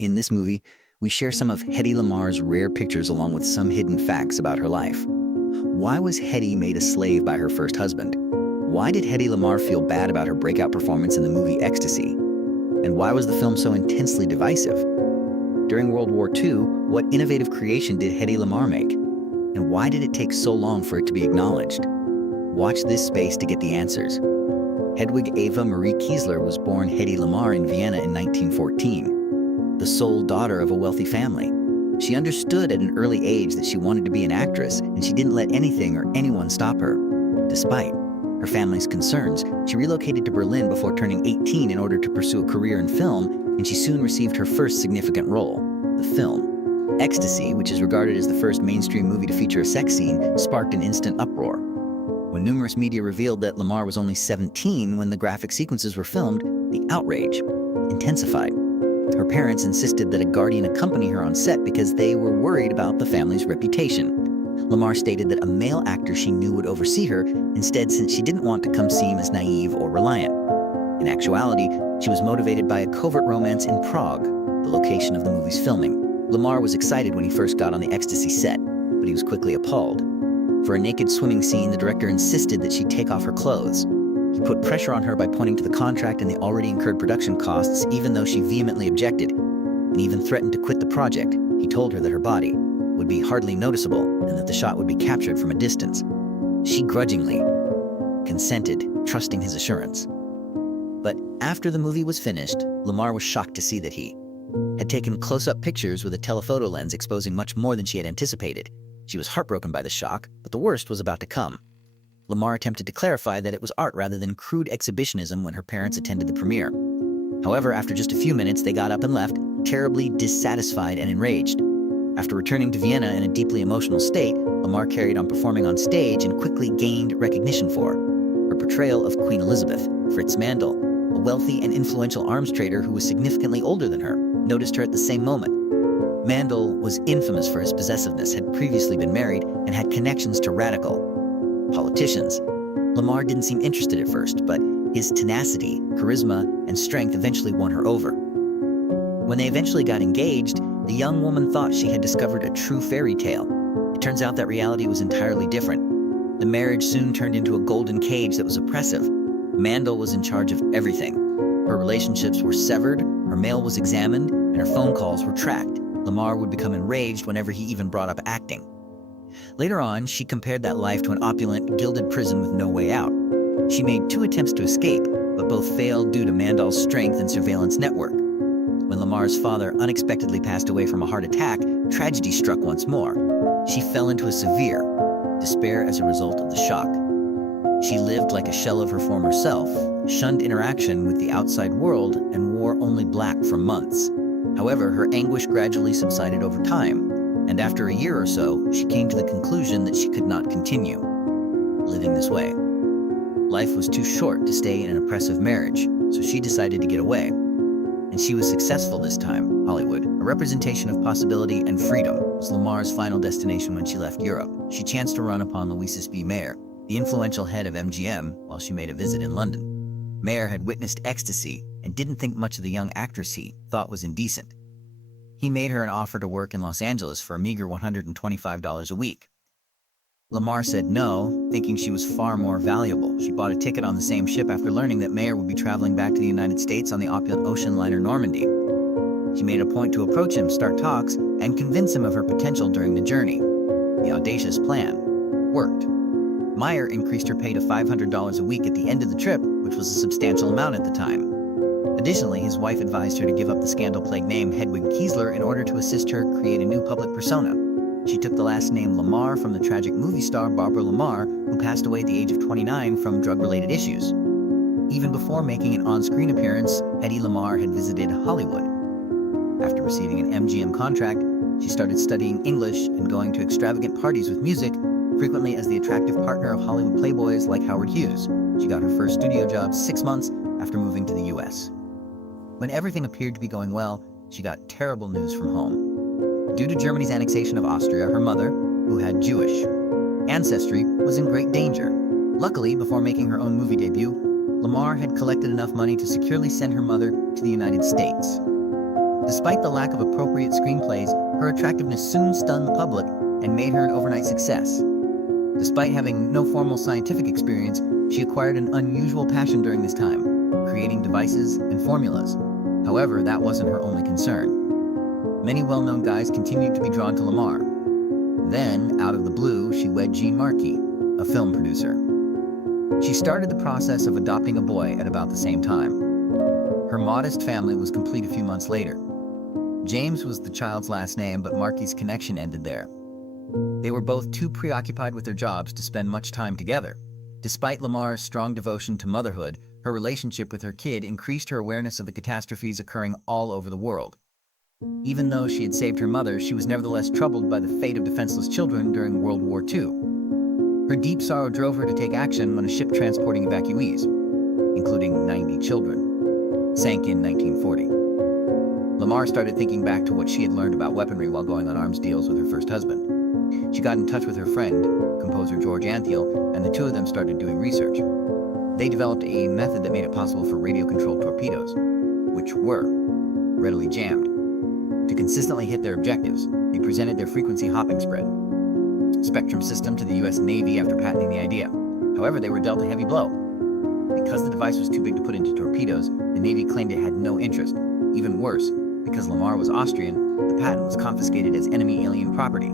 In this movie, we share some of Hedy Lamarr's rare pictures along with some hidden facts about her life. Why was Hedy made a slave by her first husband? Why did Hedy Lamarr feel bad about her breakout performance in the movie Ecstasy? And why was the film so intensely divisive? During World War II, what innovative creation did Hedy Lamarr make? And why did it take so long for it to be acknowledged? Watch this space to get the answers. Hedwig Eva Marie Kiesler was born Hedy Lamarr in Vienna in 1914, the sole daughter of a wealthy family. She understood at an early age that she wanted to be an actress, and she didn't let anything or anyone stop her. Despite her family's concerns, she relocated to Berlin before turning 18 in order to pursue a career in film, and she soon received her first significant role, the film. Ecstasy, which is regarded as the first mainstream movie to feature a sex scene, sparked an instant uproar. When numerous media revealed that Lamarr was only 17 when the graphic sequences were filmed, the outrage intensified. Her parents insisted that a guardian accompany her on set because they were worried about the family's reputation. Lamarr stated that a male actor she knew would oversee her instead, since she didn't want to come seem as naive or reliant. In actuality, she was motivated by a covert romance in Prague, the location of the movie's filming. Lamarr was excited when he first got on the Ecstasy set, but he was quickly appalled. For a naked swimming scene, the director insisted that she take off her clothes. He put pressure on her by pointing to the contract and the already incurred production costs, even though she vehemently objected, and even threatened to quit the project. He told her that her body would be hardly noticeable and that the shot would be captured from a distance. She grudgingly consented, trusting his assurance. But after the movie was finished, Lamarr was shocked to see that he had taken close-up pictures with a telephoto lens, exposing much more than she had anticipated. She was heartbroken by the shock, but the worst was about to come. Lamarr attempted to clarify that it was art rather than crude exhibitionism when her parents attended the premiere. However, after just a few minutes, they got up and left, terribly dissatisfied and enraged. After returning to Vienna in a deeply emotional state, Lamarr carried on performing on stage and quickly gained recognition for her portrayal of Queen Elizabeth. Fritz Mandl, a wealthy and influential arms trader who was significantly older than her, noticed her at the same moment. Mandl was infamous for his possessiveness, had previously been married, and had connections to radical politicians. Lamarr didn't seem interested at first, but his tenacity, charisma, and strength eventually won her over. When they eventually got engaged, the young woman thought she had discovered a true fairy tale. It turns out that reality was entirely different. The marriage soon turned into a golden cage that was oppressive. Mandl was in charge of everything. Her relationships were severed, her mail was examined, and her phone calls were tracked. Lamarr would become enraged whenever he even brought up acting. Later on, she compared that life to an opulent, gilded prison with no way out. She made 2 attempts to escape, but both failed due to Mandl's strength and surveillance network. When Lamarr's father unexpectedly passed away from a heart attack, tragedy struck once more. She fell into a severe despair as a result of the shock. She lived like a shell of her former self, shunned interaction with the outside world, and wore only black for months. However, her anguish gradually subsided over time, and after a year or so, she came to the conclusion that she could not continue living this way. Life was too short to stay in an oppressive marriage, so she decided to get away. And she was successful this time. Hollywood, a representation of possibility and freedom, was Lamarr's final destination when she left Europe. She chanced to run upon Louis B. Mayer, the influential head of MGM, while she made a visit in London. Mayer had witnessed Ecstasy and didn't think much of the young actress he thought was indecent. He made her an offer to work in Los Angeles for a meager $125 a week. Lamarr said no, thinking she was far more valuable. She bought a ticket on the same ship after learning that Mayer would be traveling back to the United States on the opulent ocean liner Normandy. She made a point to approach him, start talks, and convince him of her potential during the journey. The audacious plan worked. Mayer increased her pay to $500 a week at the end of the trip, which was a substantial amount at the time. Additionally, his wife advised her to give up the scandal-plagued name Hedwig Kiesler in order to assist her create a new public persona. She took the last name Lamarr from the tragic movie star Barbara Lamarr, who passed away at the age of 29 from drug-related issues. Even before making an on-screen appearance, Hedy Lamarr had visited Hollywood. After receiving an MGM contract, she started studying English and going to extravagant parties with music, frequently as the attractive partner of Hollywood playboys like Howard Hughes. She got her first studio job 6 months after moving to the US. When everything appeared to be going well, she got terrible news from home. Due to Germany's annexation of Austria, her mother, who had Jewish ancestry, was in great danger. Luckily, before making her own movie debut, Lamarr had collected enough money to securely send her mother to the United States. Despite the lack of appropriate screenplays, her attractiveness soon stunned the public and made her an overnight success. Despite having no formal scientific experience, she acquired an unusual passion during this time, creating devices and formulas. However, that wasn't her only concern. Many well-known guys continued to be drawn to Lamarr. Then, out of the blue, she wed Gene Markey, a film producer. She started the process of adopting a boy at about the same time. Her modest family was complete a few months later. James was the child's last name, but Markey's connection ended there. They were both too preoccupied with their jobs to spend much time together. Despite Lamarr's strong devotion to motherhood, her relationship with her kid increased her awareness of the catastrophes occurring all over the world. Even though she had saved her mother, she was nevertheless troubled by the fate of defenseless children during World War II. Her deep sorrow drove her to take action when a ship transporting evacuees, including 90 children, sank in 1940. Lamarr started thinking back to what she had learned about weaponry while going on arms deals with her first husband. She got in touch with her friend, composer George Antheil, and the two of them started doing research. They developed a method that made it possible for radio-controlled torpedoes, which were readily jammed, to consistently hit their objectives. They presented their frequency hopping spread spectrum system to the US Navy after patenting the idea. However, they were dealt a heavy blow. Because the device was too big to put into torpedoes, the Navy claimed it had no interest. Even worse, because Lamarr was Austrian, the patent was confiscated as enemy alien property.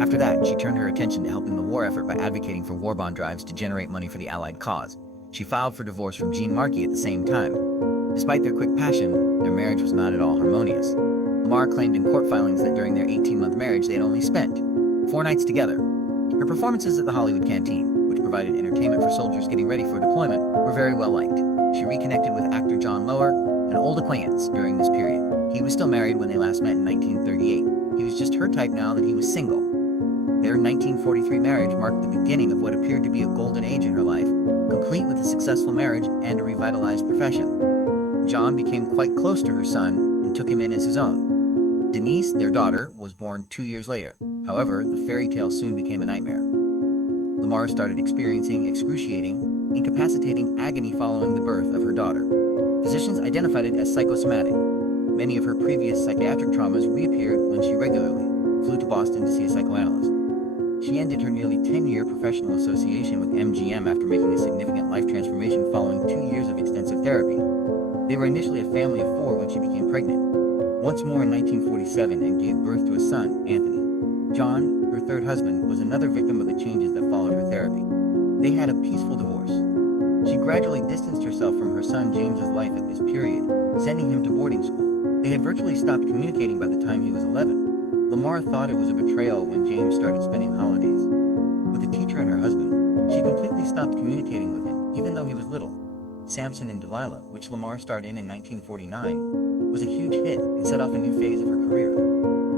After that, she turned her attention to helping the war effort by advocating for war bond drives to generate money for the Allied cause. She filed for divorce from Gene Markey at the same time. Despite their quick passion, their marriage was not at all harmonious. Lamarr claimed in court filings that during their 18-month marriage they had only spent 4 nights together. Her performances at the Hollywood Canteen, which provided entertainment for soldiers getting ready for deployment, were very well liked. She reconnected with actor John Lower, an old acquaintance during this period. He was still married when they last met in 1938. He was just her type now that he was single. Their 1943 marriage marked the beginning of what appeared to be a golden age in her life, complete with a successful marriage and a revitalized profession. John became quite close to her son and took him in as his own. Denise, their daughter, was born 2 years later. However, the fairy tale soon became a nightmare. Lamarr started experiencing excruciating, incapacitating agony following the birth of her daughter. Physicians identified it as psychosomatic. Many of her previous psychiatric traumas reappeared when she regularly flew to Boston to see a psychoanalyst. She ended her nearly 10-year professional association with MGM after making a significant life transformation following 2 years of extensive therapy. They were initially a family of 4 when she became pregnant, once more in 1947, and gave birth to a son, Anthony. John, her third husband, was another victim of the changes that followed her therapy. They had a peaceful divorce. She gradually distanced herself from her son James's life at this period, sending him to boarding school. They had virtually stopped communicating by the time he was 11. Lamarr thought it was a betrayal when James started spending holidays with a teacher and her husband. She completely stopped communicating with him, even though he was little. Samson and Delilah, which Lamarr starred in 1949, was a huge hit and set off a new phase of her career.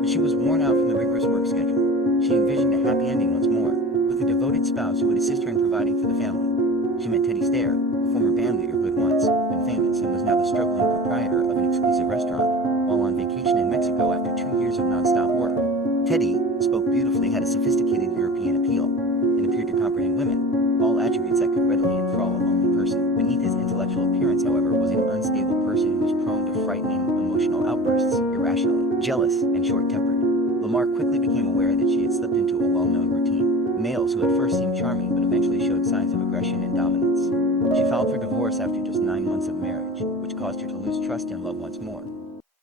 But she was worn out from the rigorous work schedule. She envisioned a happy ending once more, with a devoted spouse who would assist her in providing for the family. She met Teddy Stair, a former band leader who had once been famous and was now the struggling proprietor of an exclusive restaurant, while on vacation in Mexico after 2 years of non-stop work. Teddy spoke beautifully, had a sophisticated European appeal, and appeared to comprehend women, all attributes that could readily enthrall a lonely person. Beneath his intellectual appearance, however, was an unstable person who was prone to frightening emotional outbursts, irrationally, jealous, and short-tempered. Lamarr quickly became aware that she had slipped into a well-known routine. Males who at first seemed charming but eventually showed signs of aggression and dominance. She filed for divorce after just 9 months of marriage, which caused her to lose trust and love once more.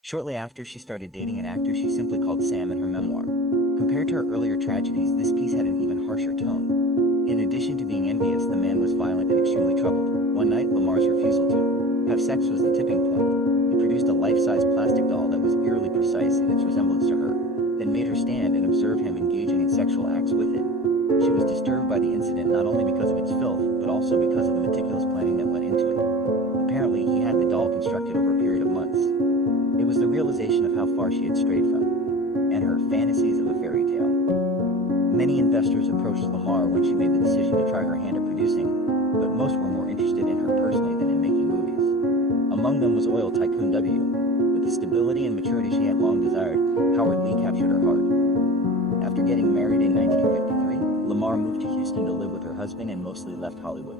Shortly after, she started dating an actor she simply called Sam in her memoir. Compared to her earlier tragedies, this piece had an even harsher tone. In addition to being envious, the man was violent and extremely troubled. One night, Lamarr's refusal to have sex was the tipping point. He produced a life-size plastic doll that was eerily precise in its resemblance to her, then made her stand and observe him engaging in sexual acts with it. She was disturbed by the incident not only because of its filth, but also because of the meticulous planning that went into it. Apparently, he had the doll constructed over a period of months. It was the realization of how far she had strayed from, and her fantasies of a fairy tale. Many investors approached Lamarr when she made the decision to try her hand at producing, but most were more interested in her personally than in making movies. Among them was oil tycoon W. With the stability and maturity she had long desired, Howard Lee captured her heart. After getting married in 1953, Lamarr moved to Houston to live with her husband and mostly left Hollywood.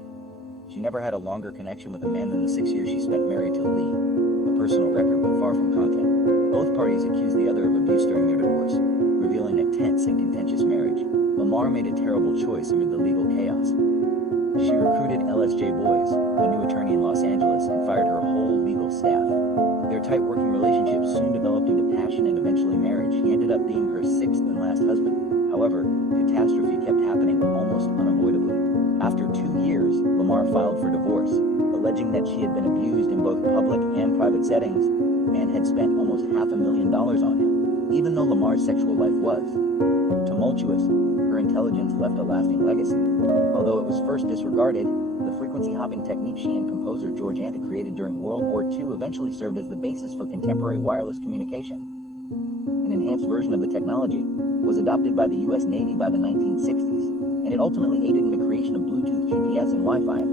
She never had a longer connection with a man than the 6 years she spent married to Lee, a personal record but far from content. parties accused the other of abuse during their divorce, revealing a tense and contentious marriage. Lamarr made a terrible choice amid the legal chaos. She recruited LSJ Boys, a new attorney in Los Angeles, and fired her whole legal staff. Their tight working relationship soon developed into passion and eventually marriage. He ended up being her sixth and last husband. However, catastrophe kept happening almost unavoidably. After 2 years, Lamarr filed for divorce, alleging that she had been abused in both public and private settings and had spent almost $500,000 on him. Even though Lamarr's sexual life was tumultuous, her intelligence left a lasting legacy. Although it was first disregarded, the frequency-hopping technique she and composer George Anta created during World War II eventually served as the basis for contemporary wireless communication. An enhanced version of the technology was adopted by the U.S. Navy by the 1960s, and it ultimately aided in the creation of Bluetooth, GPS, and Wi-Fi.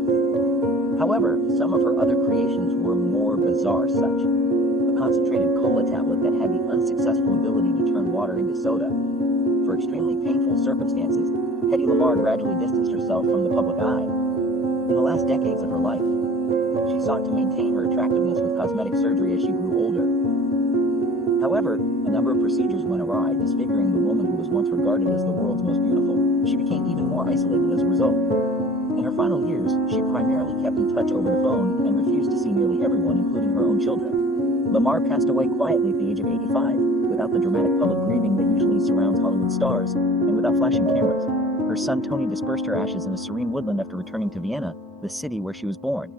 However, some of her other creations were more bizarre, such a concentrated cola tablet that had the unsuccessful ability to turn water into soda. For extremely painful circumstances, Hedy Lamarr gradually distanced herself from the public eye. In the last decades of her life, she sought to maintain her attractiveness with cosmetic surgery as she grew older. However, a number of procedures went awry, disfiguring the woman who was once regarded as the world's most beautiful. She became even more isolated as a result. In her final years, she primarily kept in touch over the phone and refused to see nearly everyone, including her own children. Lamarr passed away quietly at the age of 85, without the dramatic public grieving that usually surrounds Hollywood stars, and without flashing cameras. Her son Tony dispersed her ashes in a serene woodland after returning to Vienna, the city where she was born,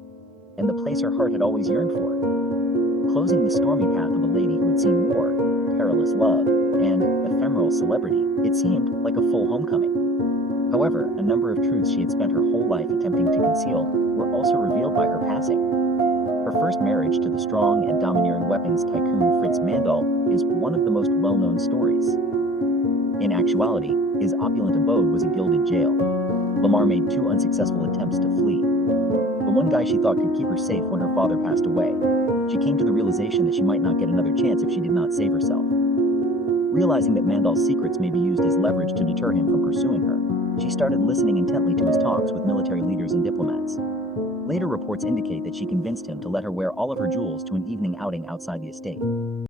and the place her heart had always yearned for. Closing the stormy path of a lady who had seen war, perilous love, and ephemeral celebrity, it seemed like a full homecoming. However, a number of truths she had spent her whole life attempting to conceal were also revealed by her passing. Her first marriage to the strong and domineering weapons tycoon Fritz Mandl is one of the most well-known stories. In actuality, his opulent abode was a gilded jail. Lamarr made 2 unsuccessful attempts to flee. The one guy she thought could keep her safe when her father passed away. She came to the realization that she might not get another chance if she did not save herself. Realizing that Mandl's secrets may be used as leverage to deter him from pursuing her, she started listening intently to his talks with military leaders and diplomats. Later reports indicate that she convinced him to let her wear all of her jewels to an evening outing outside the estate.